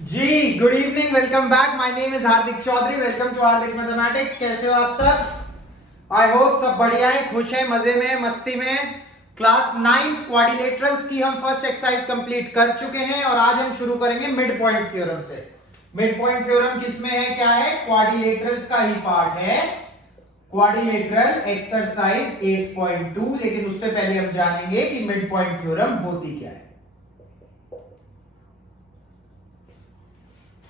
Ji good evening, welcome back. My name is Hardik Chaudhary. Welcome to Hardik mathematics. कैसे हो आप सब? आई होप सब बढ़िया है, खुश है, मजे में, मस्ती में। क्लास 9 क्वाड्रिलेटरल्स की हम फर्स्ट एक्सरसाइज कंप्लीट कर चुके हैं और आज हम शुरू करेंगे मिड पॉइंट थ्योरम से। मिड पॉइंट थ्योरम किसमें है, क्या है? क्वाड्रिलेटरल्स का ही पार्ट है, क्वाड्रिलेटरल एक्सरसाइज 8.2। लेकिन उससे पहले हम जानेंगे कि मिड पॉइंट थ्योरम होती क्या है।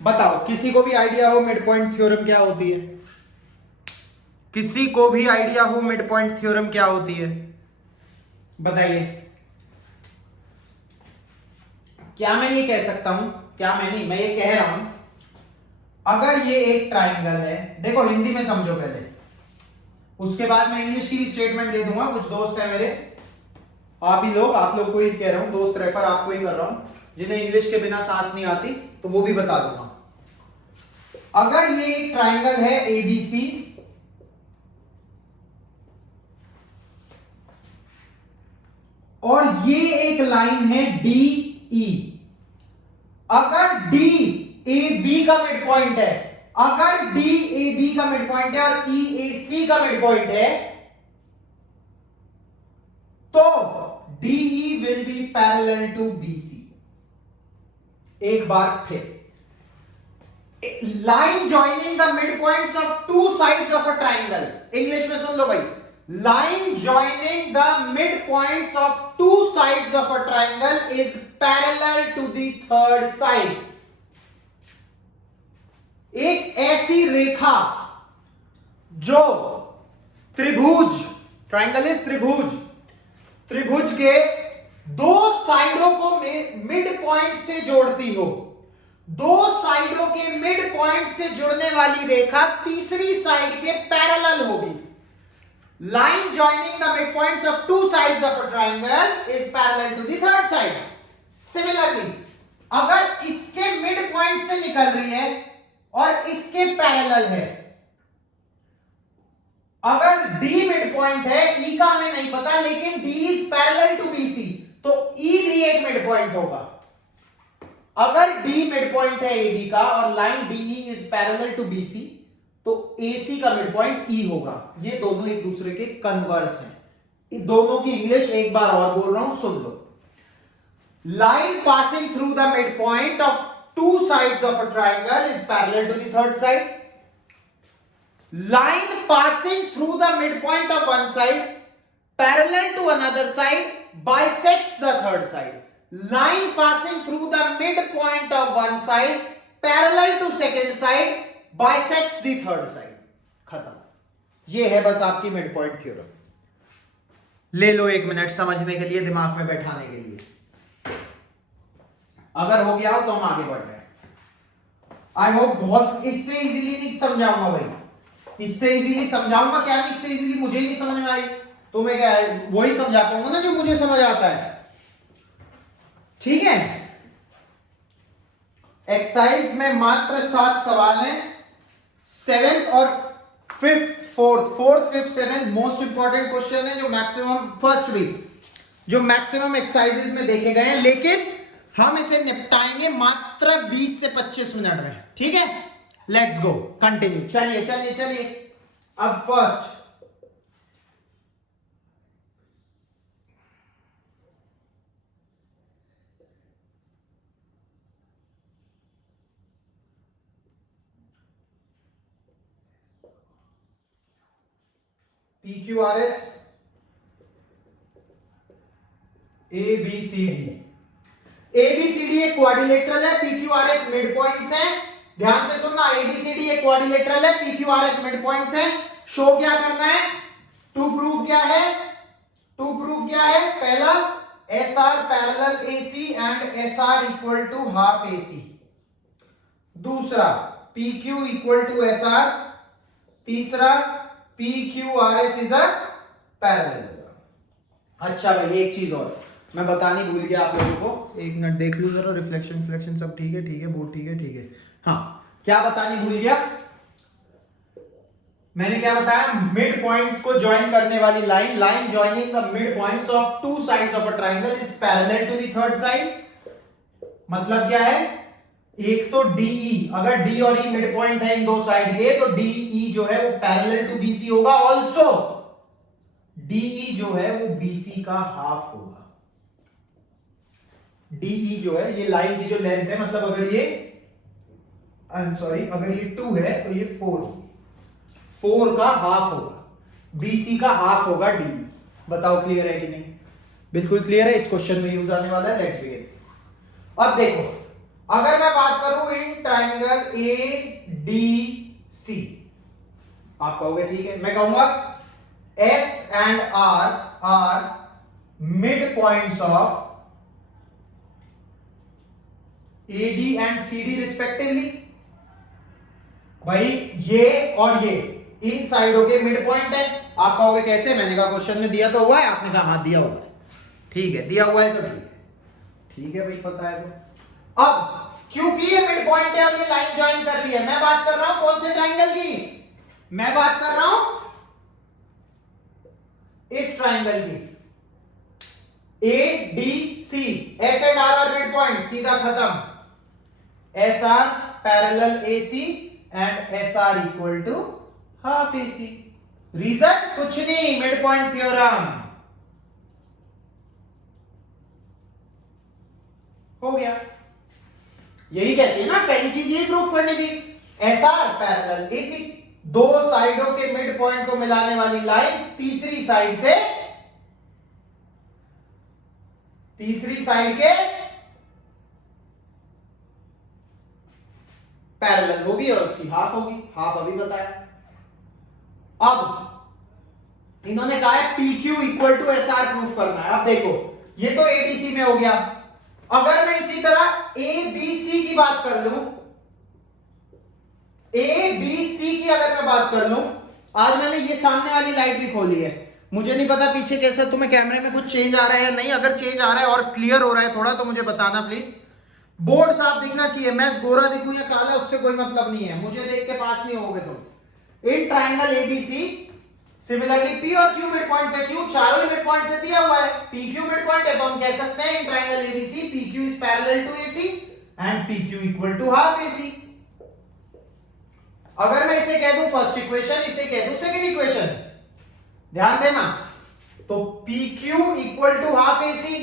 बताओ, किसी को भी आइडिया हो मिड पॉइंट थ्योरम क्या होती है? किसी को भी आइडिया हो मिड पॉइंट थ्योरम क्या होती है? बताइए। क्या मैं ये कह सकता हूं, क्या मैं नहीं, मैं ये कह रहा हूं, अगर ये एक ट्राइंगल है, देखो हिंदी में समझो पहले, उसके बाद मैं इंग्लिश की स्टेटमेंट दे दूंगा। कुछ दोस्त है मेरे, आप ही लोग, आप लोग को ही कह रहा हूं, दोस्त रेफर आपको ही कर रहा हूं, जिन्हें इंग्लिश के बिना सांस नहीं आती, तो वो भी बता दूंगा। अगर ये एक ट्राइंगल है एबीसी, और ये एक लाइन है डी ई, अगर डी ए बी का मिड पॉइंट है, अगर डी ए बी का मिड पॉइंट है और ई ए सी का मिड पॉइंट है, तो DE will be parallel to BC. एक बार फिर, line joining the mid points of two sides of a triangle. English में सुन लो भाई, line joining the midpoints of two sides of a triangle is parallel to the third side। एक ऐसी रेखा जो त्रिभुज, ट्राइंगल इज त्रिभुज, त्रिभुज के दो साइडों को मिड पॉइंट से जोड़ती हो, दो साइडों के मिड पॉइंट से जुड़ने वाली रेखा तीसरी साइड के पैरेलल होगी। Line joining the midpoints of two sides of a triangle is parallel to the third side। Similarly, अगर इसके मिड पॉइंट से निकल रही है और इसके पैरेलल है, अगर D मिड पॉइंट है, E का हमें नहीं पता, लेकिन D is parallel to BC, तो E भी एक मिड पॉइंट होगा। अगर D मिड पॉइंट है AB का और line DE is parallel to BC, तो AC का मिड पॉइंट E होगा। ये दोनों एक दूसरे के कन्वर्स हैं। दोनों की इंग्लिश एक बार और बोल रहा हूं, सुन लो। Line passing through the mid point of two sides of a triangle is parallel to the third side. Line passing through the mid point of one side parallel to another side bisects the third side. Line passing through the mid point of one side parallel to second side bisects the third side. खत्म। ये है बस आपकी mid point theorem. ले लो एक minute समझने के लिए, दिमाग में बैठाने के लिए। अगर हो गया हो तो हम आगे बढ़ रहे हैं। आई होप बहुत, इससे इजीली नहीं समझाऊंगा भाई, इससे इजीली समझाऊंगा क्या, नहीं इससे इजीली मुझे ही नहीं समझ में आई तो मैं क्या है, वही समझा पाऊंगा ना जो मुझे समझ आता है। ठीक है, एक्सरसाइज में मात्र 7 सवाल हैं। 7th और 5th, 4th, 5th, 7th most important question है, जो मैक्सिमम फर्स्ट वीक, जो मैक्सिमम एक्सरसाइजेस में देखे गए हैं, लेकिन हम इसे निपटाएंगे मात्र 20 से 25 मिनट में। ठीक है, लेट्स गो, कंटिन्यू। चलिए चलिए चलिए, अब फर्स्ट PQRS ABCD। ABCD एक क्वाड्रिलेटरल है, PQRS मिड पॉइंट्स हैं। ध्यान से सुनना, ABCD एक क्वाड्रिलेटरल है, PQRS मिड पॉइंट्स हैं। शो क्या करना है, टू प्रूव क्या है, टू प्रूव क्या है? पहला, SR parallel AC and SR equal to half AC। दूसरा, PQ इक्वल टू SR। तीसरा, PQRS इज अ पैरेलल। अच्छा भाई, एक चीज और मैं बतानी भूल गया आप लोगों को, एक मिनट देख लूं जरा, रिफ्लेक्शन फ्लेक्शन सब ठीक है, ठीक है, बोर्ड ठीक है, ठीक है। हाँ, क्या बतानी भूल गया, मैंने क्या बताया, मिड पॉइंट को ज्वाइन करने वाली line, line joining the mid points of two sides of a triangle is parallel to the third side. मतलब क्या है, एक तो डीई, अगर डी और ई मिड पॉइंट है इन दो साइड के, तो डीई जो है वो पैरेलल टू बीसी होगा। ऑल्सो डीई जो है वो बीसी का हाफ होगा। डीई जो है ये लाइन की जो लेंथ है, मतलब अगर ये आई एम सॉरी, अगर ये 2 है तो ये 4 होगी, 4 का हाफ होगा, बीसी का हाफ होगा डीई। बताओ क्लियर है कि नहीं? बिल्कुल क्लियर है, इस क्वेश्चन में यूज आने वाला है। Let's begin. अब देखो, अगर मैं बात करूं इन ट्राइंगल ए डी सी, आप कहोगे ठीक है, मैं कहूंगा S and R mid points of AD and CD respectively. भाई ये और ये इन साइडों के मिड पॉइंट है। आप कहोगे कैसे? मैंने कहा क्वेश्चन में दिया तो हुआ है। आपने कहा हाँ दिया हुआ है, ठीक है, दिया हुआ है तो ठीक है, ठीक है भाई, पता है तो। अब क्योंकि ये मिड पॉइंट है, अब ये लाइन ज्वाइन कर रही है। मैं बात कर रहा हूं कौन से ट्राइंगल की? मैं बात कर रहा हूं इस ट्राइंगल की, A D C. S and R mid point, सीधा खत्म। S R parallel A C and S R equal to half A C. Reason कुछ नहीं, मिड पॉइंट थ्योरम हो गया। यही कहते हैं ना, पहली चीज यही प्रूफ करनी थी। एस आर पैरेलल ए सी, दो साइडों के मिड पॉइंट को मिलाने वाली लाइन तीसरी साइड के पैरेलल होगी और उसकी हाफ होगी। हाफ अभी बताया। अब इन्होंने कहा है PQ equal to SR proof करना है। अब देखो, ये तो ADC में हो गया। अगर मैं इसी तरह ABC की बात कर लूं, ABC की अगर मैं बात कर लूं, आज मैंने ये सामने वाली लाइट भी खोली है। मुझे नहीं पता पीछे कैसा, तुम्हें कैमरे में कुछ चेंज आ रहा है या नहीं। अगर चेंज आ रहा है और क्लियर हो रहा है थोड़ा, तो मुझे बताना प्लीज। बोर्ड साफ दिखना चाहिए, मैं गोरा दिखूं या काला उससे कोई मतलब नहीं है, मुझे देख के पास नहीं होगे तुम। इन ट्राइंगल एबीसी सिमिलरली पी और क्यू मिड पॉइंट से, क्यू चारों ही मिड पॉइंट से दिया हुआ है, पी क्यू मिड पॉइंट है, तो हम कह सकते हैं in triangle ABC P Q is parallel to AC and P Q equal to half AC. अगर मैं इसे कह दूं फर्स्ट इक्वेशन, इसे कह दूं सेकंड इक्वेशन, ध्यान देना, तो P Q equal to half AC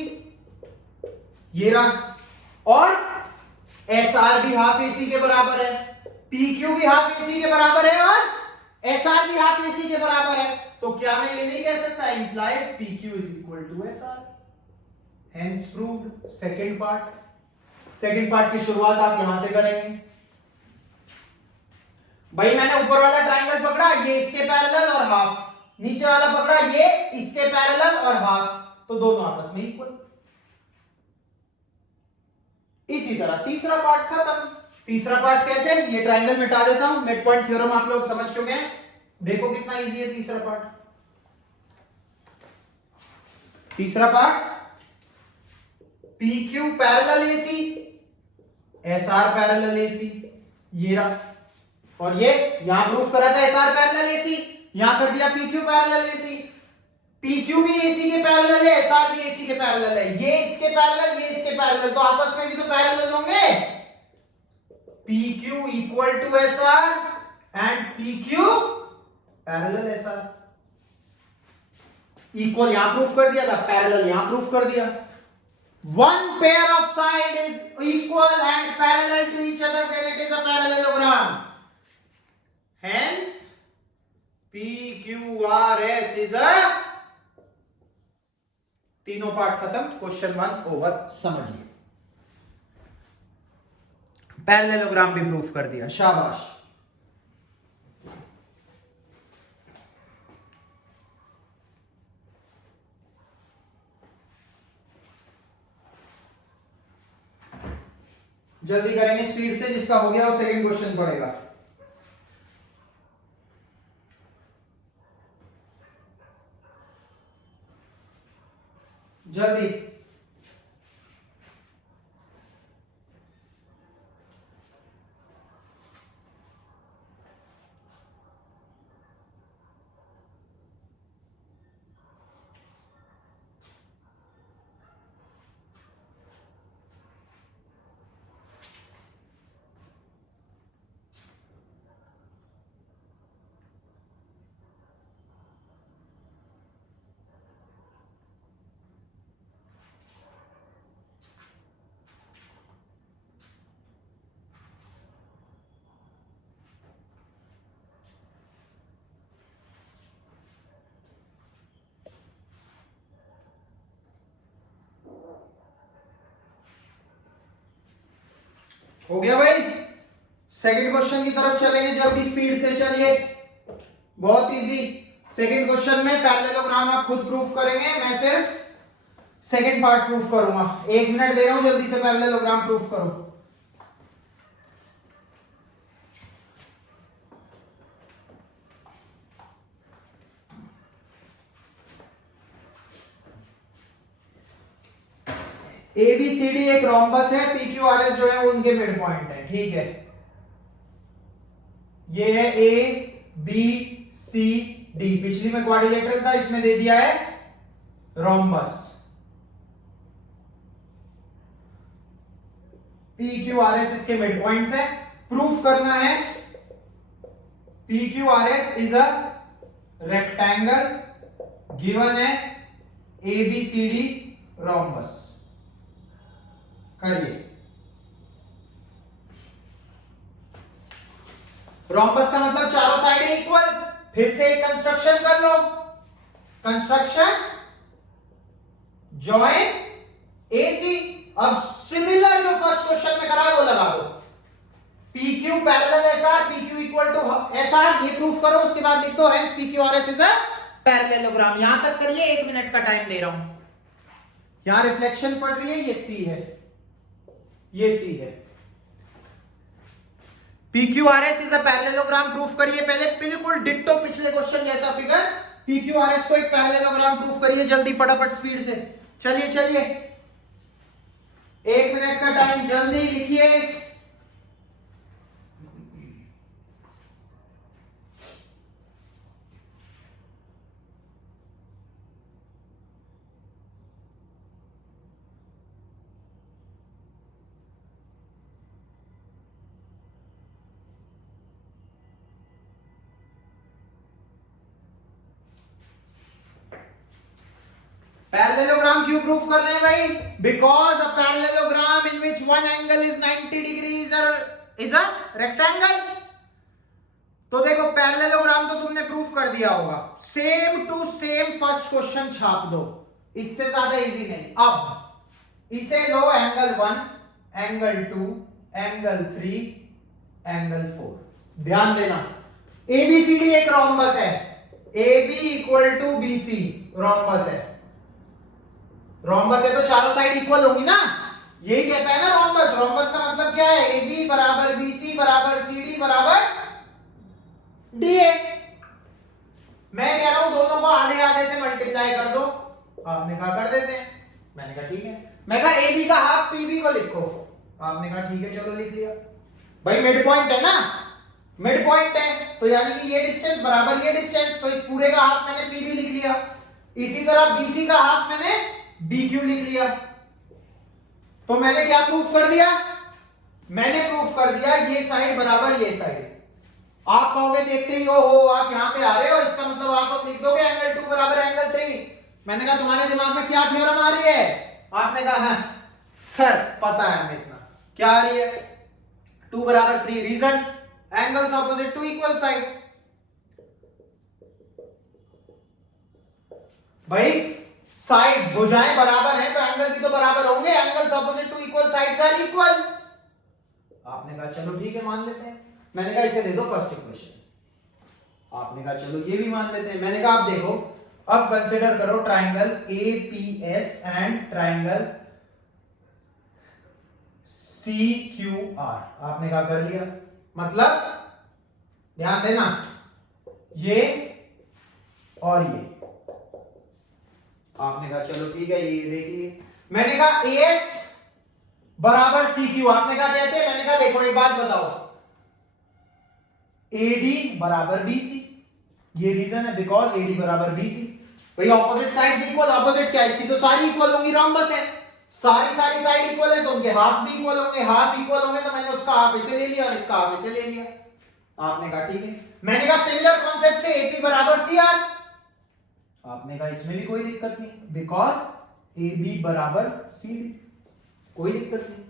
ये रहा, और एस आर भी हाफ एसी के बराबर है, पी क्यू भी हाफ एसी के बराबर है, और एस आर भी हाफ एसी के बराबर है। तो क्या मैं ये नहीं कह सकता implies P Q is equal to S R? Hence proved. Second part की शुरुआत आप यहां से करेंगे। भाई मैंने ऊपर वाला ट्राइंगल पकड़ा, ये इसके पैरेलल और हाफ, नीचे वाला पकड़ा, ये इसके पैरेलल और हाफ, तो दोनों आपस में इक्वल। इसी तरह तीसरा पार्ट खत्म। तीसरा पार्ट कैसे? ये ट्राइंगल मिटा देता हूं, मिड पॉइंट थ्योरम आप लोग समझ चुके हैं। देखो कितना इजी है तीसरा पार्ट। तीसरा part, P Q parallel AC, S R parallel AC, ये रहा, और ये यहां प्रूफ करा था एस आर पैरेलल एसी, यहां कर दिया P Q parallel AC. P Q भी एसी के पैरेलल है, एस आर भी एसी के पैरेलल है, ये इसके पैरेलल, ये इसके पैरेलल, तो आपस में भी तो पैरेलल होंगे। P Q equal to S R and P Q parallel S R. Equal यहां प्रूफ कर दिया था, पैरेलल यहां प्रूफ कर दिया। One pair of side is equal and parallel to each other, then it is a parallelogram. Hence PQRS is a, तीनों part खत्म, question 1 over. समझिए, पैरेललोग्राम भी प्रूफ कर दिया, शाबाश। जल्दी करेंगे स्पीड से, जिसका हो गया वो सेकंड क्वेश्चन पड़ेगा। जल्दी। हो गया भाई। सेकंड क्वेश्चन की तरफ चलेंगे जल्दी स्पीड से, चलिए बहुत इजी। सेकंड क्वेश्चन में पैरेललोग्राम आप खुद प्रूफ करेंगे, मैं सिर्फ सेकंड पार्ट प्रूफ करूंगा। 1 मिनट दे रहा हूं, जल्दी से पैरेललोग्राम प्रूफ करो। ABCD एक रोम्बस है, PQRS जो है वो उनके मिड पॉइंट है, ठीक है। ये है ABCD, पिछली में क्वाड्रिलेटरल था, इसमें दे दिया है रोम्बस। PQRS इसके मिड पॉइंट्स है, प्रूफ करना है PQRS is a rectangle given है ABCD रोम्बस। करिए। रोम्बस का मतलब चारों साइड इक्वल। फिर से एक कंस्ट्रक्शन कर लो, कंस्ट्रक्शन जॉइन AC। अब सिमिलर जो फर्स्ट क्वेश्चन में करा है वो लगा दो, PQ parallel SR, PQ equal to SR, ये प्रूफ करो। उसके बाद लिख दो hence PQRS is a parallelogram. यहां तक करिए, 1 मिनट का टाइम दे रहा हूं। यहां रिफ्लेक्शन पड़ रही है, ये C है, ये C है। PQRS is a parallelogram proof करिए पहले, बिल्कुल डिट्टो पिछले क्वेश्चन जैसा फिगर। PQRS को एक पैरेललोग्राम प्रूफ करिए जल्दी, फटाफट स्पीड से। चलिए चलिए, 1 मिनट का टाइम, जल्दी लिखिए। पैरेललोग्राम क्यों प्रूफ कर रहे हैं भाई? Because a parallelogram in which one angle is 90 degrees is a rectangle. तो देखो पैरेललोग्राम तो तुमने प्रूफ कर दिया होगा, same to same first question छाप दो, इससे ज्यादा इजी नहीं। अब इसे लो एंगल 1, एंगल 2, एंगल 3, एंगल 4। ध्यान देना, ABCD एक रोम्बस है, AB equal to BC rhombus है। रोम्बस है तो चारों साइड इक्वल होंगी ना, यही कहता है ना रोम्बस। रोम्बस का मतलब क्या है? AB बराबर BC बराबर CD बराबर DA। मैं कह रहा हूं दोनों को आधे आधे से मल्टीप्लाई कर दो, आपने कहा कर देते हैं, मैंने कहा ठीक है। मैं कहा AB का हाफ PB को लिखो, आपने कहा ठीक है चलो लिख लिया। भाई मिड पॉइंट है ना, मिड पॉइंट है तो यानी कि ये डिस्टेंस बराबर ये डिस्टेंस, तो इस पूरे का हाफ मैंने PB लिख लिया। इसी तरह BC का हाफ मैंने BQ लिख लिया। तो मैंने क्या प्रूफ कर दिया? मैंने प्रूफ कर दिया ये साइड बराबर ये साइड। आप कहोगे देखते ही हो आप यहां पे आ रहे हो, इसका मतलब आप अब लिख दोगे एंगल 2 बराबर एंगल 3। मैंने कहा तुम्हारे दिमाग में क्या थ्योरम आ रही है? आपने कहा हाँ सर पता है हमें इतना। क्या आ रही है? 2 बराबर 3। Reason? Angles opposite to equal sides. भाई साइड भुजाएं बराबर हैं तो एंगल भी तो बराबर होंगे। Angles opposite to equal sides are equal. आपने कहा चलो ठीक है मान लेते हैं। मैंने कहा इसे दे दो फर्स्ट इक्वेशन। आपने कहा चलो ये भी मान लेते हैं। मैंने कहा आप देखो अब कंसीडर करो triangle APS and triangle CQR। आपने कहा कर लिया, मतलब ध्यान देना ये और ये। आपने कहा चलो ठीक है ये देख लिए। मैंने कहा AS बराबर CQ। आपने कहा कैसे? मैंने कहा देखो एक बात बताओ, AD बराबर BC। ये रीजन है बिकॉज AD बराबर BC। भाई ऑपोजिट साइड्स इक्वल, ऑपोजिट क्या इसकी तो सारी इक्वल होंगी, रोम्बस है, सारी साइड इक्वल है तो उनके हाफ भी इक्वल होंगे। हाफ इक्वल होंगे तो मैंने उसका हाफ इसे ले लिया और इसका हाफ इसे ले लिया। आपने कहा ठीक है। मैंने कहा सिमिलर कॉन्सेप्ट से AP बराबर CR। आपने कहा इसमें भी कोई दिक्कत नहीं बिकॉज AB बराबर CD, कोई दिक्कत नहीं।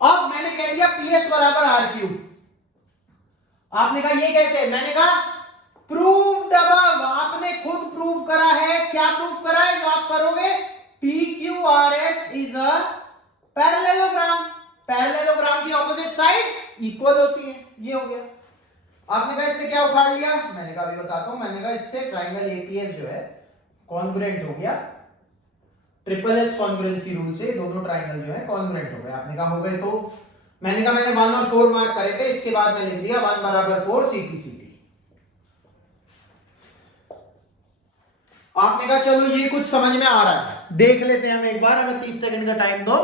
अब मैंने कह दिया PS बराबर RQ। आपने कहा ये कैसे? मैंने कहा प्रूव्ड अबव। आपने खुद प्रूव करा है। क्या प्रूव करा है? जो आप करोगे PQRS is a parallelogram. Parallelogram की ऑपोजिट साइड्स इक्वल होती हैं, ये हो गया। आपने कहा इससे क्या उखाड़ लिया, मैंने कहा अभी बताता हूं। मैंने कहा इससे ट्राइंगल एपीएस जो है कॉन्ग्रुएंट हो गया, ट्रिपल एस कॉन्ग्रुएंसी रूल से दोनों ट्राइंगल जो है कॉन्ग्रुएंट हो गए। आपने कहा हो गए, तो मैंने कहा मैंने 1 और 4 मार्क करे थे, इसके बाद मैं लिख दिया 1 बराबर 4 CPCD। आपने कहा चलो ये कुछ समझ में आ रहा है, देख लेते हैं हम एक बार, हमें 30 सेकंड का टाइम दो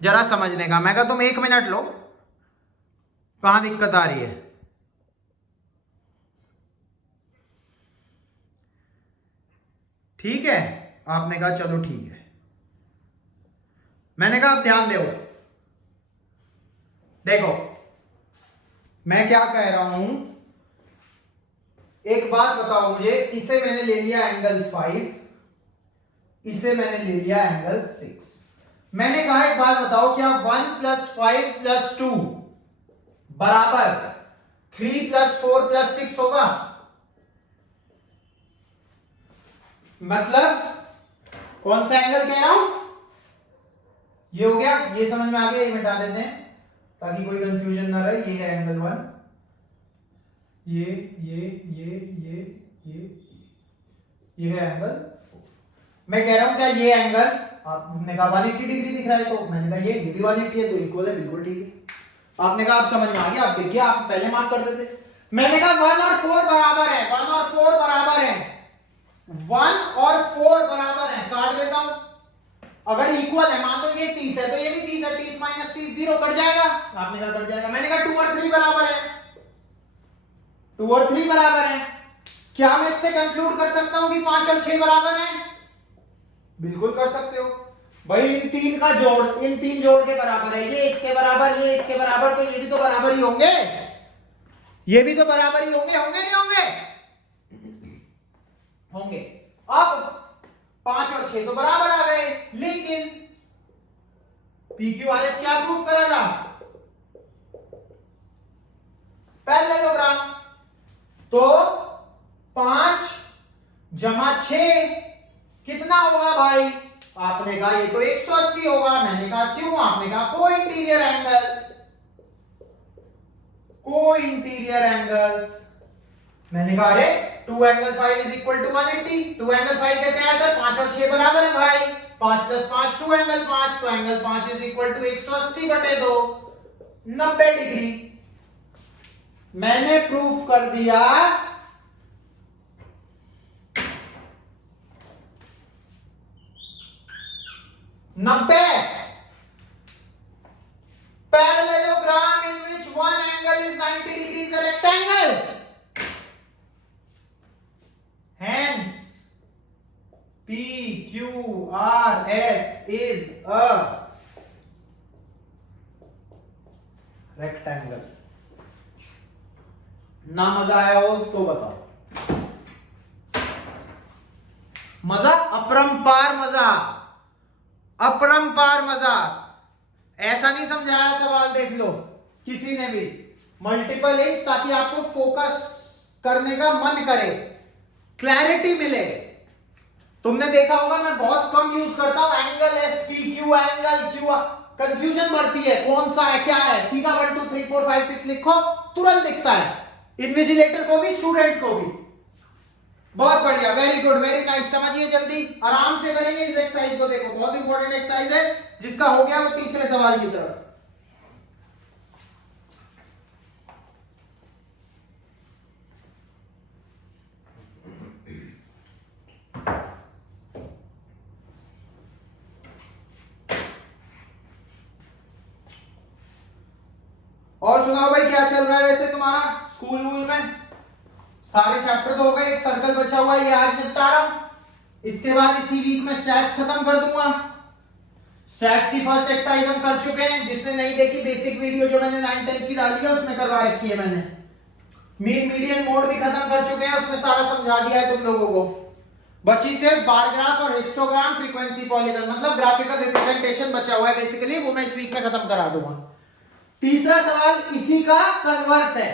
जरा समझने का। मैं कहा तुम 1 मिनट लो, कहां दिक्कत आ रही है। ठीक है, आपने कहा चलो ठीक है। मैंने कहा आप ध्यान दो, देखो मैं क्या कह रहा हूं, एक बात बताओ मुझे, इसे मैंने ले लिया एंगल 5, इसे मैंने ले लिया एंगल 6। मैंने कहा एक बात बताओ, क्या 1 + 5 + 2 बराबर 3 + 4 + 6 होगा? मतलब कौन सा एंगल कह रहा हूं, ये हो गया, ये समझ में आ गया, ये मिटा देते हैं ताकि कोई कंफ्यूजन ना रहे। ये है एंगल 1, ये है एंगल 4। मैं कह रहा हूं क्या ये एंगल, आपने कहा 180 डिग्री दिख रहा है, तो मैंने कहा ये भी 180 है, तो इक्वल है, बिल्कुल ठीक है। आपने कहा आप समझ में आ गया, आप देखिए आप पहले मार्क कर देते। मैंने कहा 1 और 4 बराबर है, 1 और 4 बराबर है, 1 और 4 बराबर है, काट देता हूं। अगर इक्वल है, मान लो ये 30 है तो ये भी 30 है, 30 - 30 0 कट जाएगा। आपने कहा कट जाएगा। मैंने कहा 2 और 3 बराबर है, 2 और 3 बराबर है। क्या मैं इससे कंक्लूड कर सकता हूं कि 5 और 6 बराबर हैं? बिल्कुल कर सकते हो भाई। इन तीन का जोड़, इन 3 जोड़ के बराबर है, ये इसके बराबर, ये इसके बराबर, तो ये भी तो बराबर ही होंगे, ये भी तो बराबर ही होंगे, होंगे नहीं होंगे? होंगे। अब 5 और 6 तो बराबर आ गए, लेकिन PQRS क्या प्रूफ करा था? पैरेललोग्राम। तो 5 + 6 कितना होगा भाई? आपने कहा ये तो 180 होगा। मैंने कहा क्यों? आपने कहा को इंटीरियर एंगल, को इंटीरियर एंगल्स। मैंने कहा अरे 2 ∠ 5 = 180, 2 ∠ 5 कैसे आया सर? 5 और 6 बराबर है भाई, 5 + 5 2 ∠ 5, तो ∠ 5 = 180/2, 90 डिग्री। मैंने प्रूफ कर दिया 90। Parallelogram in which one angle is 90 degrees a rectangle. Hence, PQRS is a rectangle. ना मजा आया हो तो बताओ। मजा, अपरंपार मजा, अपरंपार मजा। ऐसा नहीं समझाया सवाल, देख लो किसी ने भी, मल्टीपल इंच, ताकि आपको फोकस करने का मन करे, क्लैरिटी मिले। तुमने देखा होगा मैं बहुत कम यूज करता हूं angle SPQ, angle Q, confusion बढ़ती है कौन सा है क्या है। सीधा 1 2 3 4 5 6 लिखो, तुरंत दिखता है, इन्विजिलेटर को भी, स्टूडेंट को भी। बहुत बढ़िया, वेरी गुड, वेरी नाइस। समझिए जल्दी, आराम से करेंगे इस एक्सरसाइज को। देखो बहुत इंपॉर्टेंट एक्सरसाइज है, जिसका हो गया वो तीसरे सवाल की तरफ। और सुनाओ भाई, क्या चल रहा है वैसे तुम्हारा स्कूल वूल में? सारे चैप्टर तो हो गए, एक सर्कल बचा हुआ है, ये आज निपटा रहा हूं। इसके बाद इसी वीक में स्टैट्स खत्म कर दूंगा। स्टैट्स की फर्स्ट एक्सरसाइज हम कर चुके हैं, जिसने नहीं देखी बेसिक वीडियो जो मैंने 9 10 की डाली है उसमें करवा रखी है मैंने। मीन मीडियन मोड भी खत्म कर चुके हैं, उसमें सारा समझा दिया है तुम लोगों को। बची सिर्फ बार ग्राफ और हिस्टोग्राम, फ्रीक्वेंसी पॉलीगन, मतलब ग्राफिकल रिप्रेजेंटेशन बचा हुआ है बेसिकली, वो मैं इस वीक में खत्म करा दूंगा। तीसरा सवाल इसी का कन्वर्स है।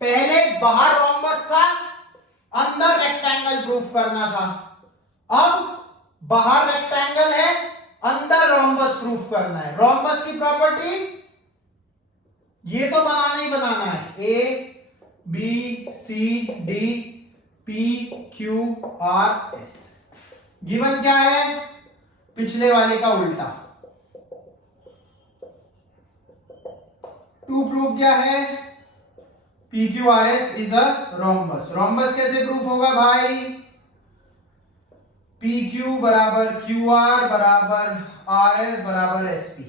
पहले बाहर रोम्बस था, अंदर रेक्टेंगल प्रूफ करना था। अब बाहर रेक्टेंगल है, अंदर रोम्बस प्रूफ करना है। रोम्बस की प्रॉपर्टीज ये तो बनाना ही बनाना है, A B C D P Q R S. Given क्या है? पिछले वाले का उल्टा। टू प्रूफ क्या है? P Q R S is a rhombus. Rhombus कैसे प्रूफ होगा भाई? पी क्यू बराबर क्यू आर बराबर आर एस बराबर एस पी।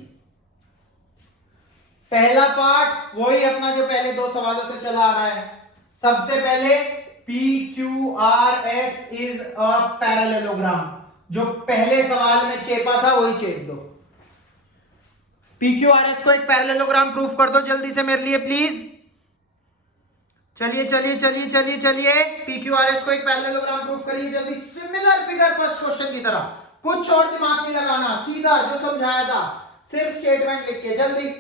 पहला पार्ट वही अपना जो पहले दो सवालों से चला आ रहा है। सबसे पहले P Q R S is a parallelogram. जो पहले सवाल में चेपा था वही चेप दो। पी क्यू आर एस को एक पैरेललोग्राम प्रूफ कर दो जल्दी से मेरे लिए प्लीज। चलिए चलिए चलिए चलिए चलिए, पी क्यू आर एस को एक पैरेललोग्राम प्रूफ करिए जल्दी। सिमिलर फिगर फर्स्ट क्वेश्चन की तरह, कुछ और दिमाग नहीं लगाना, सीधा जो समझाया था सिर्फ स्टेटमेंट लिख के जल्दी।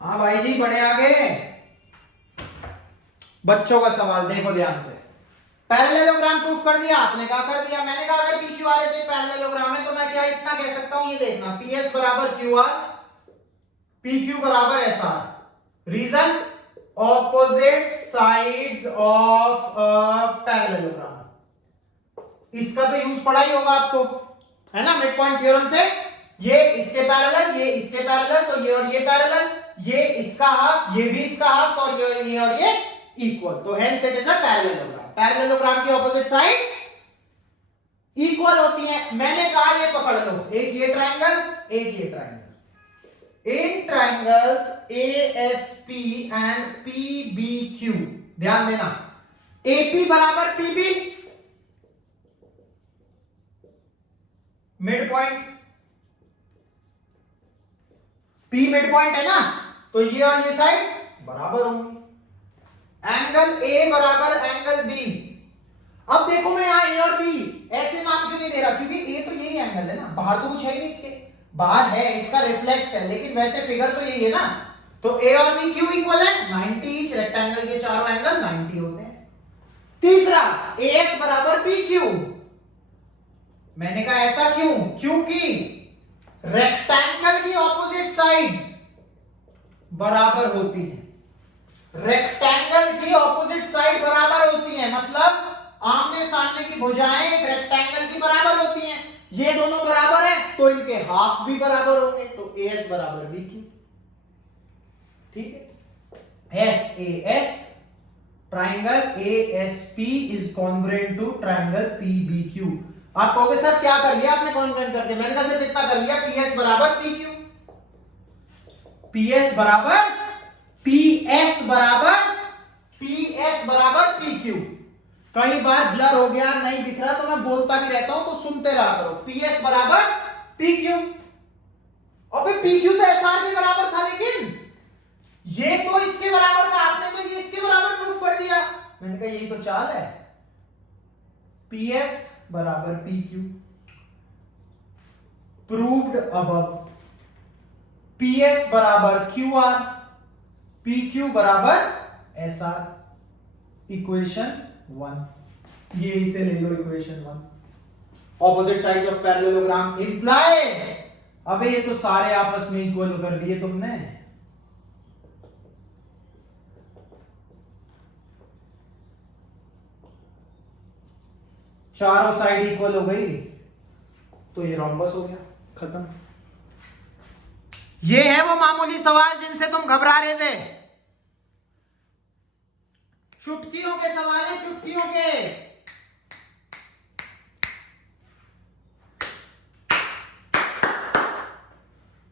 हाँ भाई जी बढ़े आगे। बच्चों का सवाल देखो ध्यान से। पैरेललोग्राम प्रूफ कर दिया आपने, कहा कर दिया। मैंने कहा अगर पी क्यू आर एस एक पैरेललोग्राम है तो मैं क्या इतना कह सकता हूं, ये देखना, पी एस बराबर क्यू आर, पी क्यू बराबर S R. Reason, opposite sides of a parallelogram. इसका तो यूज पढ़ा ही होगा आपको, है ना, मिड पॉइंट थ्योरम से। ये इसके पैरेलल, ये इसके पैरेलल, तो ये और ये पैरेलल, ये इसका हाफ, ये भी इसका हाफ, और ये और ये इक्वल, तो hence it is a parallelogram. Parallelogram की ऑपोजिट साइड इक्वल होती है। मैंने कहा ये पकड़ लो, एक ये ट्रायंगल, एक ये ट्रायंगल। इन ट्रायंगल्स एएसपी एंड पीबीक्यू, ध्यान देना, एपी बराबर PB, mid point, P mid point है ना, तो ये और ये साइड बराबर होंगी। एंगल ए बराबर एंगल बी। अब देखो मैं यहां ए और बी ऐसे नाम क्यों नहीं दे रहा, क्योंकि ए तो यही एंगल है ना, बाहर तो कुछ है ही नहीं इसके, बाहर है इसका रिफ्लेक्स है, लेकिन वैसे फिगर तो यही है ना। तो ए और बी क्यों इक्वल है? 90 ईच। रेक्टेंगल के चारों एंगल 90 होते हैं। तीसरा, ए एस बराबर पी क्यू। मैंने कहा ऐसा क्यों? क्योंकि रेक्टेंगल की ऑपोजिट साइड्स बराबर होती हैं। रेक्टेंगल की ऑपोजिट साइड बराबर होती है, मतलब आमने सामने की भुजाएं एक रेक्टेंगल की बराबर होती हैं। ये दोनों बराबर है तो इनके हाफ भी बराबर होंगे, तो ए एस बराबर बी क्यू। ठीक है, S A S, triangle A S P is congruent to triangle P B Q. आप कहोगे सर क्या कर लिया आपने कॉन्ग्रुएंट करके? मैंने कहा सिर्फ इतना कर लिया, पी एस बराबर पी क्यू, पी एस बराबर पीएस बराबर पी क्यू। कई बार ब्लर हो गया, नहीं दिख रहा, तो मैं बोलता भी रहता हूं, तो सुनते रहा करो। पीएस बराबर पी क्यू। अबे पी क्यू तो एसआर के बराबर था, लेकिन ये तो इसके बराबर था, आपने तो ये इसके बराबर प्रूफ कर दिया। मैंने कहा यही तो चाल है, पीएस बराबर P Q, proved above. PS बराबर क्यू आर, पी क्यू बराबर एस आर। इक्वेशन 1, ये इसे ले लो, equation 1। Opposite sides of parallelogram imply, अबे ये तो सारे आपस में इक्वल कर दिए तुमने। चारों साइड इक्वल हो गई, तो ये रोम्बस हो गया, खत्म। ये है वो मामूली सवाल जिनसे तुम घबरा रहे थे। चुटकियों के सवाल है, चुटकियों के।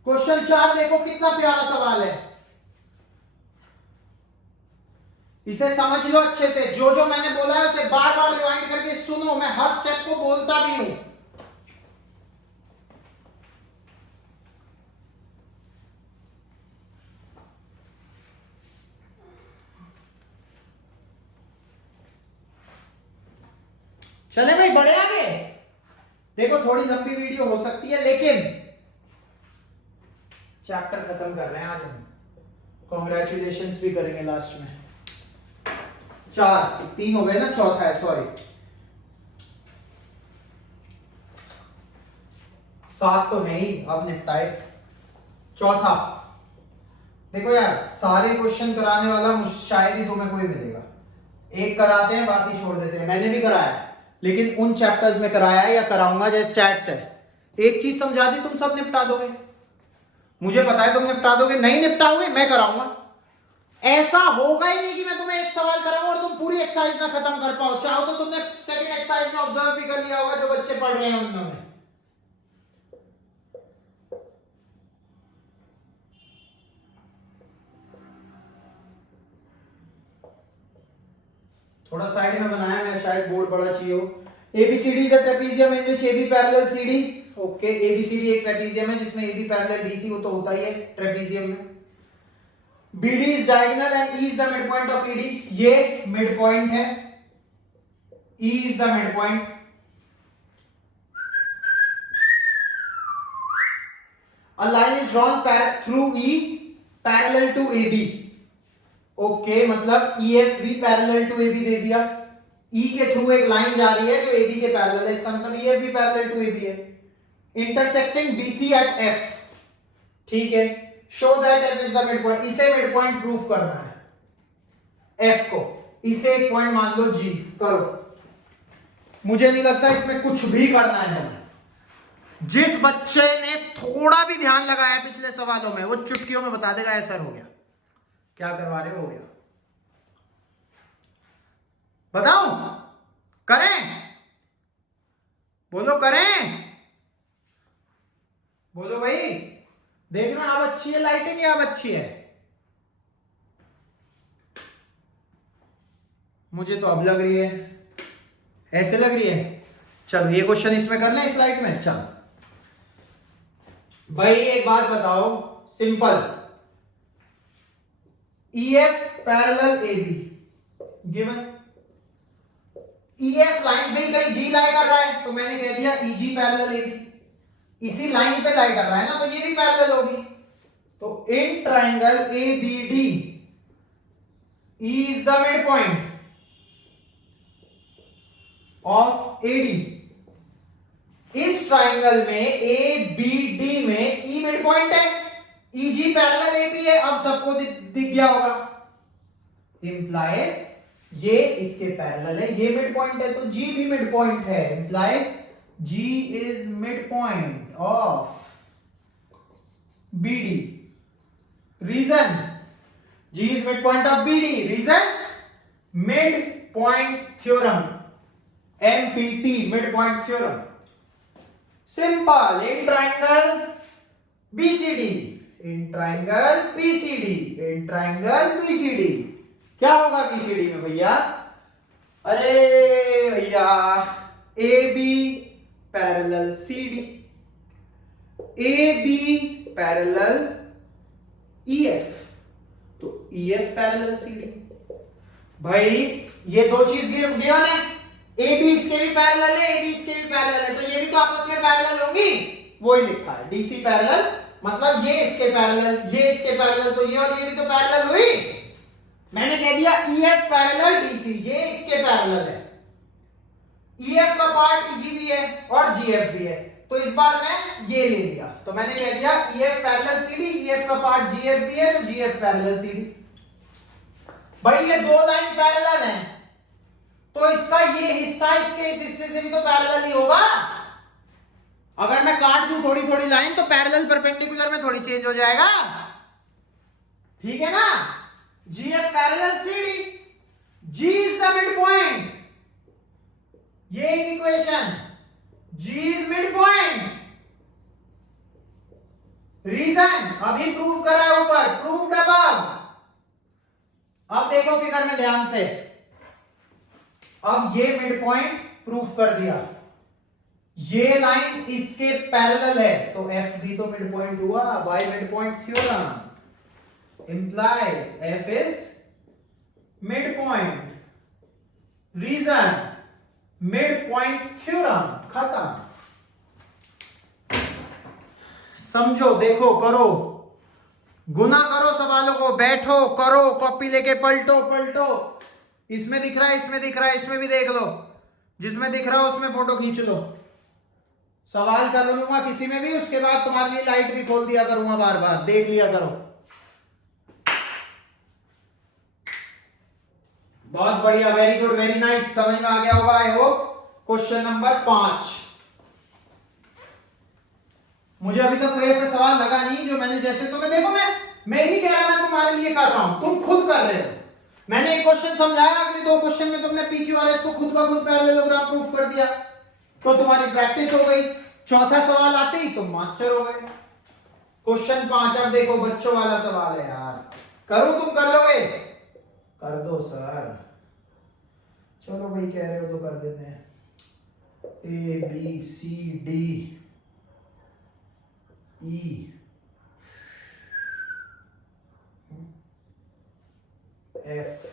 क्वेश्चन 4 देखो कितना प्यारा सवाल है। इसे समझ लो अच्छे से, जो जो मैंने बोला है उसे बार बार रिवाइंड करके सुनो, मैं हर स्टेप को बोलता भी हूं। चले भाई बढ़े आगे। देखो थोड़ी लंबी वीडियो हो सकती है लेकिन चैप्टर खत्म कर रहे हैं आज हम, कॉन्ग्रेचुलेशंस भी करेंगे लास्ट में। 3 हो गए ना, चौथा है, सॉरी 7 तो है ही, अब निपटाए। चौथा देखो यार, सारे क्वेश्चन कराने वाला शायद ही तुम्हें कोई मिलेगा, एक कराते हैं बाकी छोड़ देते हैं। मैंने भी कराया लेकिन उन चैप्टर्स में कराया है या कराऊंगा जैसे स्टैट्स है। एक चीज समझा दी, तुम सब निपटा दोगे, मुझे पता है तुम निपटा दोगे। नहीं निपटाओगे मैं कराऊंगा। ऐसा होगा ही नहीं कि मैं तुम्हें एक सवाल कराऊं और तुम पूरी एक्सरसाइज ना खत्म कर पाओ। चाहो तो तुमने सेकंड एक्सरसाइज में ऑब्जर्व भी कर लिया होगा, जो बच्चे पढ़ रहे हैं उन्होंने। थोड़ा साइड में बनाया मैं, शायद बोर्ड बड़ा चाहिए हो। ABCD is a trapezium in which AB parallel CD। Okay, ABCD एक ट्रेपेजियम है जिसमें AB पैरेलल DC वो तो होता ही है ट्रेपेजियम में। BD is diagonal and E is the mid point of ED। ये मिड पॉइंट है, E is the mid point. A line is drawn through E parallel to AB। Okay, मतलब EF भी parallel to AB दे दिया। E के through एक line जा रही है जो AB के पैरेलल है, इसका मतलब EF भी पैरेलल टू AB है। इंटरसेक्टिंग BC एट F, ठीक है। Show that F is the mid point, इसे मिड पॉइंट प्रूफ करना है। F को इसे एक पॉइंट मान लो G, करो। मुझे नहीं लगता इसमें कुछ भी करना है। जिस बच्चे ने थोड़ा भी ध्यान लगाया पिछले सवालों में वो चुटकियों में बता देगा ऐसा हो गया। क्या करवा रहे हो गया, बताओ। करें, बोलो करें, बोलो भाई। देखना अब अच्छी है लाइटिंग या अब अच्छी है? मुझे तो अब लग रही है, ऐसे लग रही है। चलो ये क्वेश्चन इसमें करना है, इस लाइट में। चलो भाई एक बात बताओ, simple. EF parallel AB given. EF line पे कहीं G लाई कर रहा है तो मैंने कह दिया EG पैरेलल AB। इसी लाइन पे लाई कर रहा है ना, तो ये भी पैरेलल होगी। तो in triangle ABD E is the midpoint of AD। इस ट्राइंगल में ABD में E मिड पॉइंट है, EG पैरेलल AB है। अब सबको दिख गया होगा, इंप्लाइज ये इसके पैरेलल है, ये मिड पॉइंट है तो G भी मिड पॉइंट है। Implies G is mid point of BD। Reason G is midpoint of BD। Reason midpoint theorem, MPT, midpoint theorem। Simple. In triangle BCD, in triangle BCD, in triangle BCD क्या होगा BCD में भैया? अरे भैया AB parallel CD, AB parallel EF, तो EF parallel CD। भाई ये दो चीज गिवन है, AB इसके भी पैरेलल है, AB इसके भी पैरेलल है, तो ये भी तो आपस में पैरेलल होंगी। वो ही लिखा है DC पैरेलल, मतलब ये इसके पैरेलल, ये इसके पैरेलल, तो ये और ये भी तो पैरेलल हुई। मैंने कह दिया EF पैरेलल DC, ये इसके पैरेलल है। EF का पार्ट EG भी है और GF भी है, तो इस बार मैं ये ले लिया, तो मैंने कह दिया EF पैरेलल CD, EF का पार्ट GF भी है तो GF पैरेलल CD। भाई ये दो लाइन पैरेलल हैं, तो इसका ये हिस्सा इसके इस हिस्से से भी तो पैरेलल ही होगा। अगर मैं काट दूं थोड़ी थोड़ी लाइन तो पैरेलल परपेंडिकुलर में थोड़ी चेंज हो जाएगा, ठीक है ना। GF parallel CD, G is the mid point, ये एक equation, G is mid point. Reason अभी प्रूव करा है ऊपर, प्रूव्ड अबव। अब देखो फिगर में ध्यान से, अब ये मिड पॉइंट प्रूफ कर दिया, ये लाइन इसके पैरेलल है, तो एफ भी तो मिड पॉइंट हुआ by mid point theorem, implies F is mid point, reason mid point theorem, खत्म। समझो, देखो, करो, गुना करो सवालों को, बैठो करो, कॉपी लेके पलटो पलटो, इसमें दिख रहा है, इसमें दिख रहा है, इसमें भी देख लो, जिसमें दिख रहा है उसमें फोटो खींच लो, सवाल कर लूंगा किसी में भी, उसके बाद तुम्हारे लिए लाइट भी खोल दिया करूंगा, बार बार देख लिया करो। बहुत बढ़िया, वेरी गुड, वेरी नाइस, समझ में आ गया होगा आई होप। क्वेश्चन नंबर 5, मुझे अभी तक कोई ऐसा सवाल लगा नहीं जो मैंने, जैसे तुम्हें देखो, मैं ही कह रहा, मैं तुम्हारे लिए कर रहा हूं, तुम खुद कर रहे हो। मैंने एक क्वेश्चन समझाया, अगले 2 क्वेश्चन में तुमने पीक्यूआरएस को खुद ब खुद पैरेललोग्राम प्रूफ कर दिया, तो तुम्हारी प्रैक्टिस हो गई, चौथा सवाल आते ही तुम मास्टर हो गए। क्वेश्चन 5 अब देखो, बच्चों वाला सवाल है यार, करूं, तुम कर लोगे? कर दो सर, चलो भाई कह रहे हो तो कर देते हैं। A B C D E F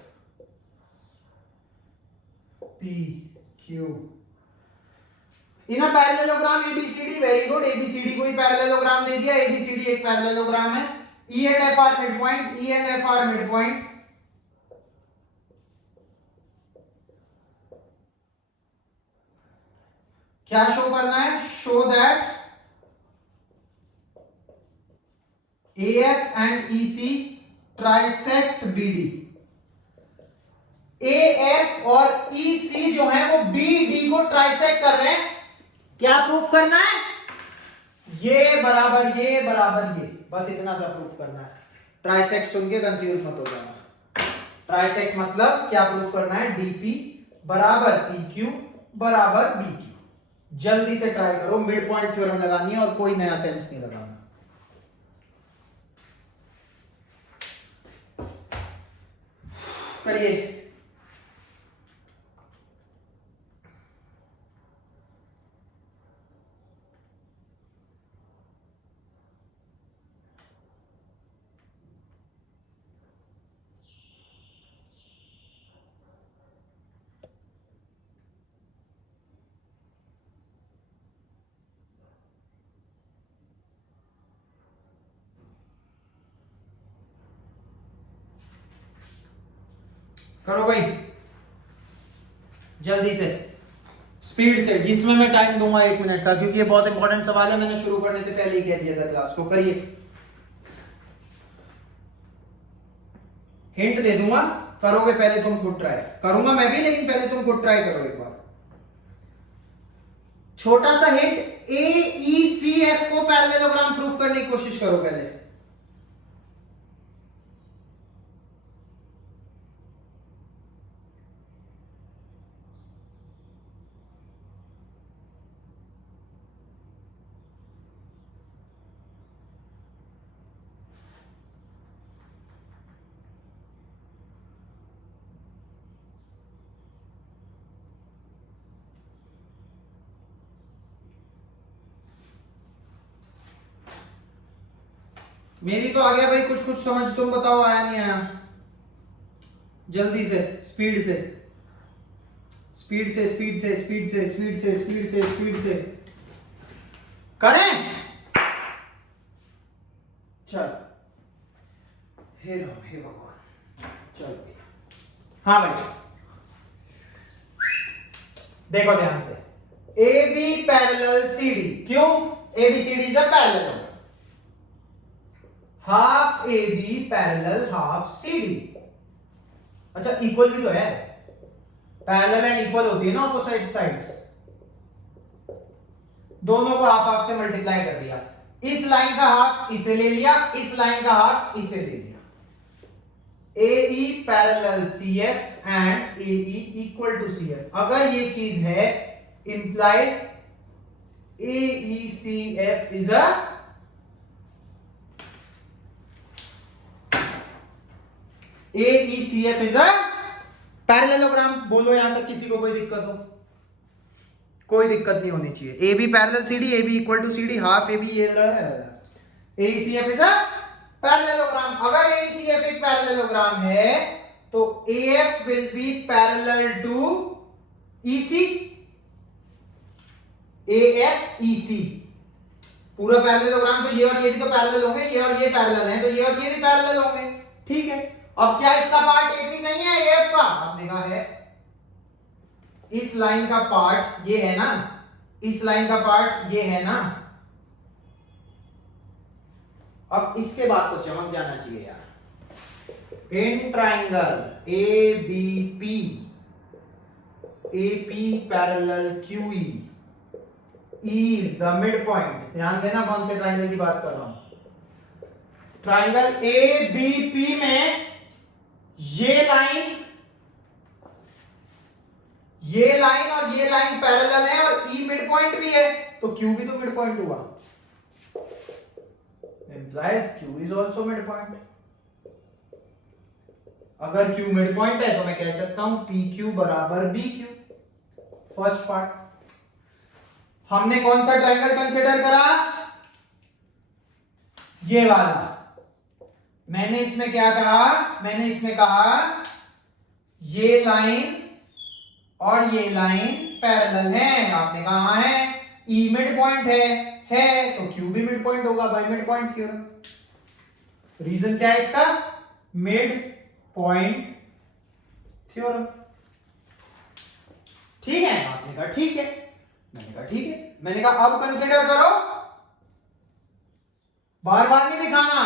P Q in parallelogram ABCD, very good, ABCD को ही पैरेललोग्राम दे दिया, एबीसीडी एक पैरेललोग्राम है। E and F are mid point, E and F are mid point, क्या शो करना है? Show that AF and EC trisect BD। AF और EC जो है वो BD को ट्राइसेक्ट कर रहे हैं, क्या प्रूफ करना है? ये बराबर ये बराबर ये, बस इतना सा प्रूफ करना है। ट्राइसेक्ट सुन के कंफ्यूज मत हो जाना, ट्राइसेक्ट मतलब क्या प्रूफ करना है? DP बराबर PQ बराबर BQ। जल्दी से ट्राई करो, मिड पॉइंट थ्योरम लगानी है और कोई नया सेंस नहीं लगाना। करिए, करो भाई जल्दी से, स्पीड से, जिसमें मैं टाइम दूंगा 1 मिनट का, क्योंकि ये बहुत इंपॉर्टेंट सवाल है, मैंने शुरू करने से पहले ही कह दिया था क्लास को। करिए, हिंट दे दूंगा, करोगे पहले तुम खुद ट्राई, करूंगा मैं भी, लेकिन पहले तुम खुद ट्राई करो एक बार। छोटा सा हिंट, AECF को पैरेललोग्राम प्रूफ करने की कोशिश करो पहले। मेरी तो आ गया भाई, कुछ कुछ समझ, तुम बताओ आया नहीं आया? जल्दी से, स्पीड से, स्पीड से, स्पीड से, स्पीड से, स्पीड से, स्पीड से, स्पीड से करें। चल, हे राम हे भगवान, चलो। हाँ भाई देखो ध्यान से, AB पैरेलल CD, क्यों? ABCD is a parallel, half AB parallel half CD। अच्छा, इक्वल भी तो है, पैरेलल एंड इक्वल होती है ना ऑपोजिट साइड्स, दोनों को हाफ हाफ से मल्टीप्लाई कर दिया, इस लाइन का हाफ इसे ले लिया, इस लाइन का हाफ इसे ले लिया। AE parallel CF and AE equal to CF, अगर ये चीज है implies AECF is a AECF is a parallelogram. बोलो यहां तक किसी को कोई दिक्कत हो? कोई दिक्कत नहीं होनी चाहिए। AB parallel CD, AB equal to CD, half AB ये AECF इज अ पैरेललोग्राम। अगर AECF एक पैरेललोग्राम है तो AF will be parallel to EC, AF EC पूरा पैरेललोग्राम। तो ये और ये भी तो पैरेलल होंगे, ये और ये पैरेलल हैं तो ये और ये भी पैरेलल होंगे। ठीक है, अब क्या इसका पार्ट AP नहीं है AF का? आपने कहा है। इस लाइन का पार्ट ये है ना, इस लाइन का पार्ट ये है ना। अब इसके बाद तो चमक जाना चाहिए यार। In triangle ABP, AP parallel QE, E is the midpoint। ध्यान देना कौन से ट्राइंगल की बात कर रहा हूं। ट्राइंगल ABP में ये लाइन और ये लाइन पैरेलल है और E मिड पॉइंट भी है तो Q भी तो मिड पॉइंट हुआ। implies Q is also mid point. अगर Q मिड पॉइंट है तो मैं कह सकता हूं PQ बराबर BQ। First part. हमने कौन सा ट्राइंगल कंसिडर करा? ये वाला। मैंने इसमें क्या कहा? मैंने इसमें कहा ये लाइन और ये लाइन पैरेलल हैं। आपने कहा है E मिड पॉइंट है तो Q भी मिड पॉइंट होगा by mid point theorem. Reason क्या है इसका? Mid point theorem. ठीक है, आपने कहा ठीक है, मैंने कहा ठीक है। मैंने कहा अब कंसीडर करो, बार बार नहीं दिखाना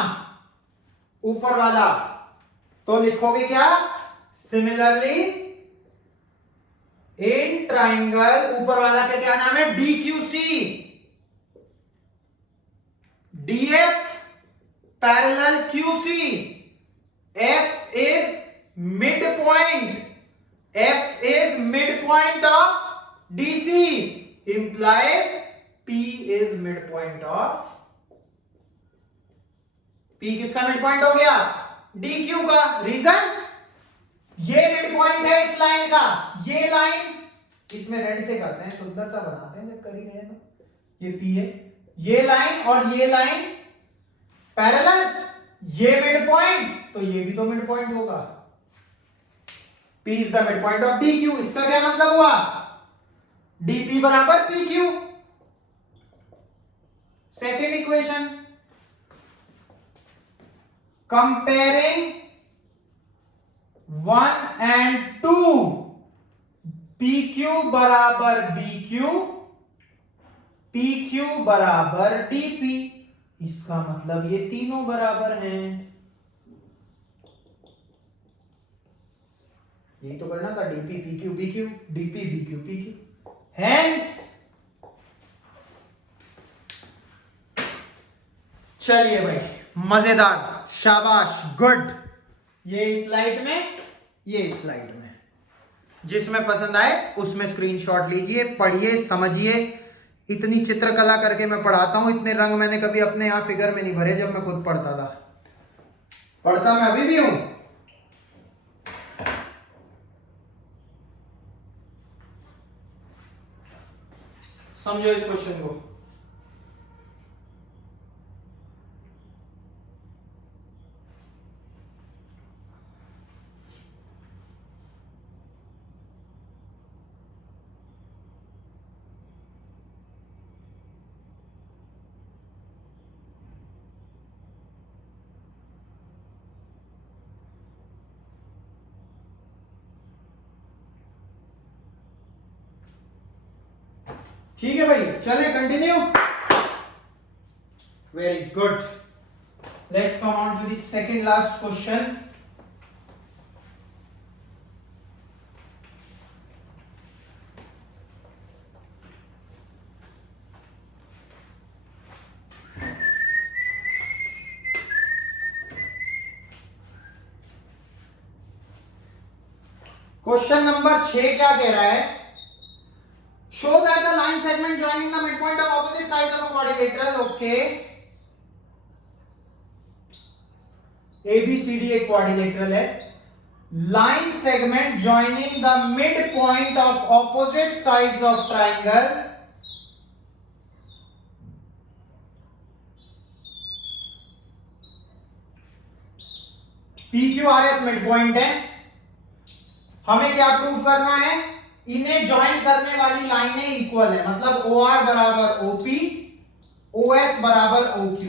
ऊपर वाला। तो लिखोगे क्या? सिमिलरली इन ट्राइंगल, ऊपर वाला का क्या नाम है? DQC, DF parallel QC, F is midpoint, F is midpoint of DC, implies P is midpoint of, P किसका midpoint हो गया? DQ का। रीजन ये midpoint है इस लाइन का। ये लाइन, इसमें रेड से करते हैं, सुंदर सा बनाते हैं जब कर ही रहे हैं तो। ये P है, ये लाइन और ये लाइन पैरेलल, ये midpoint तो ये भी तो midpoint होगा। P is the midpoint of DQ। इसका क्या मतलब हुआ? DP बराबर PQ। Second equation, comparing 1 and 2, PQ बराबर BQ, PQ बराबर DP। इसका मतलब ये तीनों बराबर हैं। यही तो करना था, DP PQ BQ, DP BQ PQ। Hence चलिए भाई, मजेदार, शाबाश, गुड। ये स्लाइड में, ये स्लाइड में, जिसमें पसंद आए उसमें स्क्रीनशॉट लीजिए, पढ़िए, समझिए। इतनी चित्रकला करके मैं पढ़ाता हूं, इतने रंग मैंने कभी अपने यहां फिगर में नहीं भरे जब मैं खुद पढ़ता था। पढ़ता मैं अभी भी हूं। समझो इस क्वेश्चन को। ठीक है भाई, चलें continue. Very good. Let's come on to the second last question. Question number 6 क्या कह रहा है? Show that the line segment joining the midpoint of opposite sides of a quadrilateral, okay, ABCD एक quadrilateral है, line segment joining the midpoint of opposite sides of triangle PQRS midpoint है। हमें क्या prove करना है? इन्हें ज्वाइन करने वाली लाइनें इक्वल है, मतलब OR बराबर OP, OS बराबर OQ।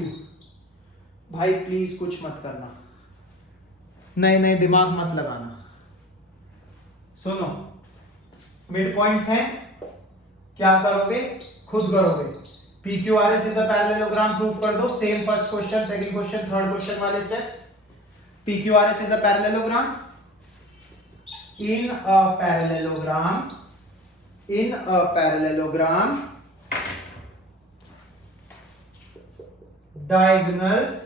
भाई प्लीज कुछ मत करना, नए नए दिमाग मत लगाना। सुनो, मिड पॉइंट्स हैं, क्या करोगे? खुद करोगे। PQRS is a parallelogram proof कर दो। Same first question, second question, third question वाले steps. PQRS is a parallelogram. In a parallelogram, diagonals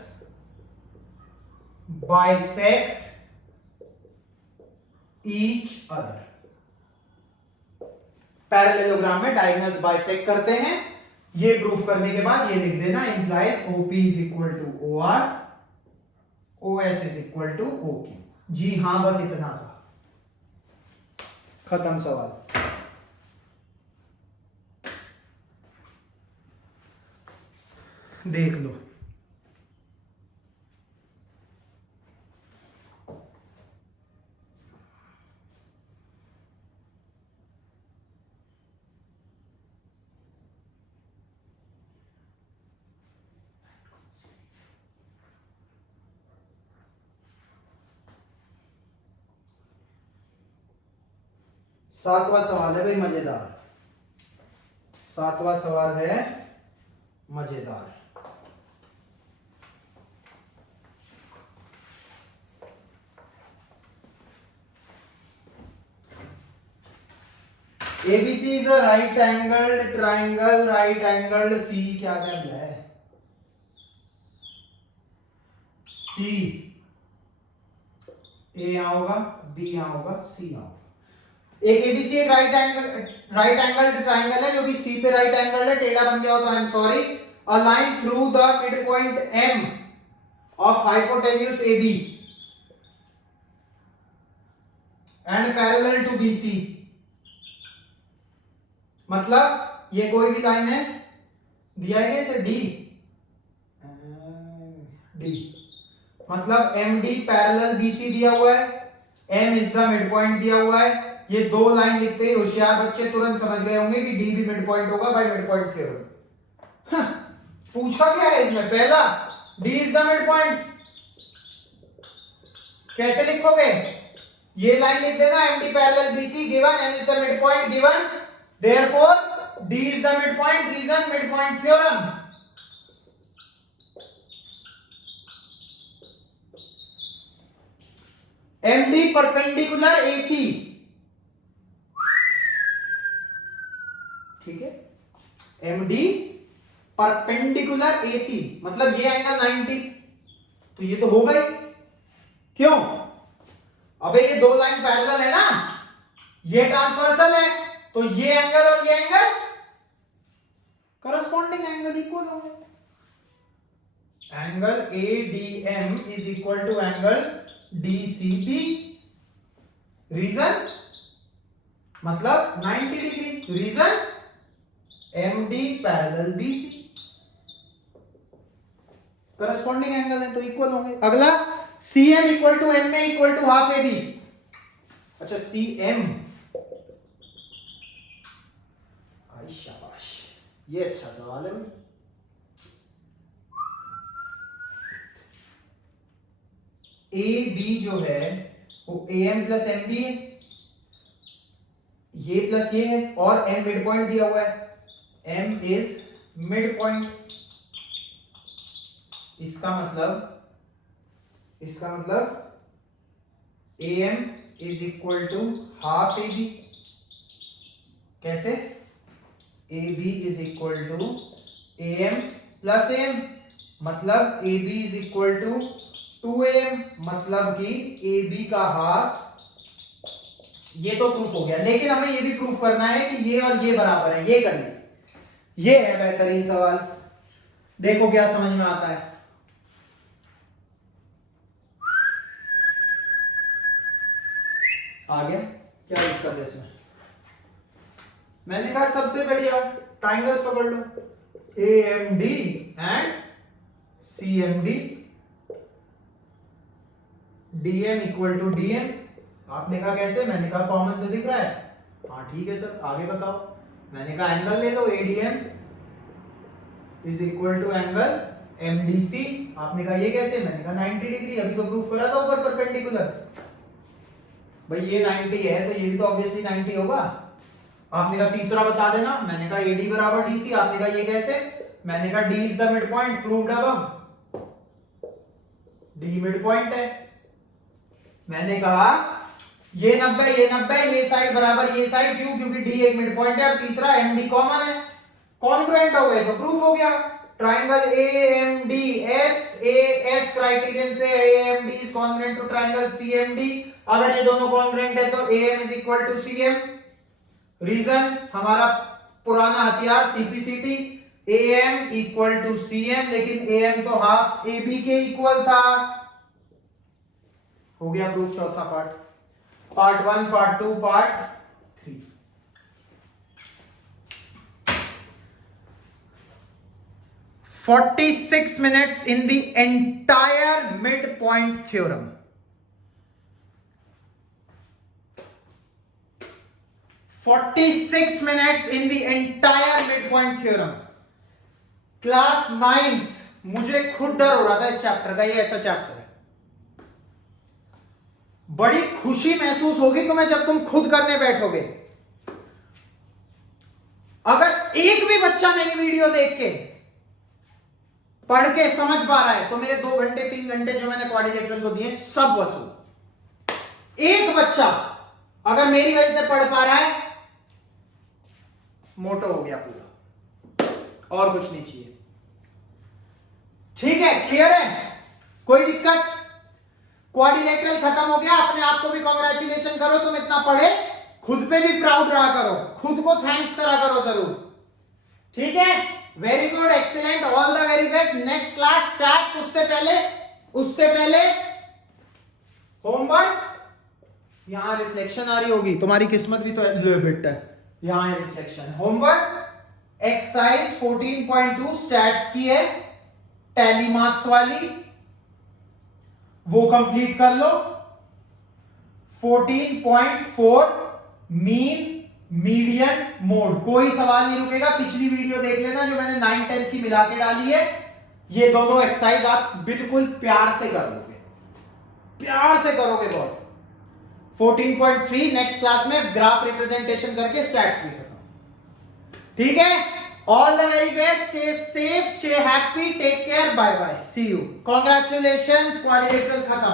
bisect each other. Parallelogram में डायगोनल्स बाइसेक्ट करते हैं। ये प्रूफ करने के बाद ये लिख देना, implies OP is equal to OR, OS is equal to OQ। जी हां, बस इतना सा, खत्म सवाल। देख लो, सातवां सवाल है भाई मजेदार। सातवां सवाल है मजेदार। ABC is a right angled triangle, right angled C क्या क्या दिया है? C A यहां होगा, B यहां होगा, C यहां होगा। एक ABC एक राइट एंगल ट्राइंगल है जो कि C पे राइट एंगल है, टेढ़ा बन गया हो तो I am sorry. A line through the mid point M of hypotenuse AB and parallel to BC। मतलब ये कोई भी लाइन है, दिया है इसे D, मतलब MD पैरेलल BC दिया हुआ है, M is the mid point दिया हुआ है। ये दो लाइन लिखते ही होशियार बच्चे तुरंत समझ गए होंगे कि D भी मिड पॉइंट होगा बाय मिड पॉइंट थ्योरम। पूछा क्या है इसमें? पहला D is the mid point. कैसे लिखोगे? ये लाइन लिख देना, MD parallel BC given M is the mid point given, therefore D is the mid point, reason mid point theorem. MD perpendicular AC, ठीक है, MD परपेंडिकुलर AC मतलब ये angle 90, तो ये तो हो गई। क्यों? अबे ये दो लाइन पैरेलल है ना, ये ट्रांसवर्सल है, तो ये एंगल और ये एंगल करस्पॉन्डिंग एंगल इक्वल होंगे। Angle ADM is equal to angle DCB, reason मतलब 90 degree, reason MD parallel BC, corresponding angle है तो इक्वल होंगे। अगला CM equal to MA equal to half AB। अच्छा CM, आई शाबाश, ये अच्छा सवाल है भाई। AB जो है वो AM प्लस MB है, ये प्लस ये है, और M मिड पॉइंट दिया हुआ है, M इज मिड पॉइंट। इसका मतलब AM is equal to half AB। कैसे? AB is equal to AM plus AM, मतलब AB is equal to 2AM, मतलब कि AB का हाफ। ये तो प्रूफ हो गया, लेकिन हमें ये भी प्रूफ करना है कि ये और ये बराबर है। ये करिए, ये है बेहतरीन सवाल। देखो क्या समझ में आता है। आ गया, क्या दिक्कत है इसमें? मैंने कहा सबसे बढ़िया ट्राइंगल्स पकड़ लो, AMD and CMD, DM equal to DM। आपने कहा कैसे? मैंने कहा कॉमन तो दिख रहा है। हाँ ठीक है सर, आगे बताओ। मैंने कहा एंगल ले लो, ADM is equal to angle MDC। आपने कहा ये कैसे? मैंने कहा 90 डिग्री, अभी तो प्रूफ करा था ऊपर परपेंडिकुलर। भाई ये 90 है तो ये भी तो ऑब्वियसली 90 होगा। आपने कहा तीसरा बता देना। मैंने कहा AD बराबर DC। आपने कहा ये कैसे? मैंने कहा D is the mid point, proved above. D mid point है। मैंने कहा ये 90 ये 90, ये साइड बराबर ये साइड, क्यों? क्योंकि D एक मिड पॉइंट है और तीसरा MD कॉमन है, कॉन्ग्रुएंट हो गए तो प्रूफ हो गया। ट्राइंगल AMDS क्राइटेरियन से AMD is congruent to triangle CMD। अगर ये दोनों कॉन्ग्रुएंट है तो AM is equal to CM। Reason हमारा पुराना हथियार CPCT, AM equal to CM, लेकिन AM तो हाफ AB के इक्वल था। हो गया प्रूफ चौथा पार्ट। Part 1, part 2, part 3। "46 minutes in the entire midpoint theorem." 46 minutes in the entire midpoint theorem। Class 9th, मुझे खुद डर हो रहा था इस चैप्टर का। ये ऐसा चैप्टर है, बड़ी खुशी महसूस होगी तुम्हें जब तुम खुद करने बैठोगे। अगर एक भी बच्चा मेरी वीडियो देख के पढ़ के समझ पा रहा है तो मेरे 2 घंटे 3 घंटे जो मैंने क्वाड्रिलेटरल को दिए सब वसूल। एक बच्चा अगर मेरी वजह से पढ़ पा रहा है, मोटो हो गया पूरा, और कुछ नहीं चाहिए। ठीक है, क्लियर है? कोई दिक्कत? क्वाड्रिलेटरल खत्म हो गया। अपने आप को भी कांग्रेचुलेशन करो, तुम इतना पढ़े, खुद पे भी प्राउड रहा करो, खुद को थैंक्स करा करो जरूर। ठीक है, very good, excellent, all the very best. Next class start. उससे पहले होमवर्क। यहां रिफ्लेक्शन आ रही होगी, तुम्हारी किस्मत भी तो है, यहां है रिफ्लेक्शन। होमवर्क एक्सरसाइज 14.2 स्टैट्स की है, टैली मार्क्स वाली, वो कंप्लीट कर लो। 14.4 मीन मीडियन मोड। कोई सवाल नहीं रुकेगा, पिछली वीडियो देख लेना जो मैंने 9 10 की मिला के डाली है। ये दोनों एक्सरसाइज आप बिल्कुल प्यार से कर लोगे, प्यार से करोगे बहुत। 14.3 नेक्स्ट क्लास में ग्राफ रिप्रेजेंटेशन करके स्टैट्स भी खत्म। ठीक है, all the very best, stay safe, stay happy, take care, bye bye, see you. Congratulations, quadrilateral खत्म।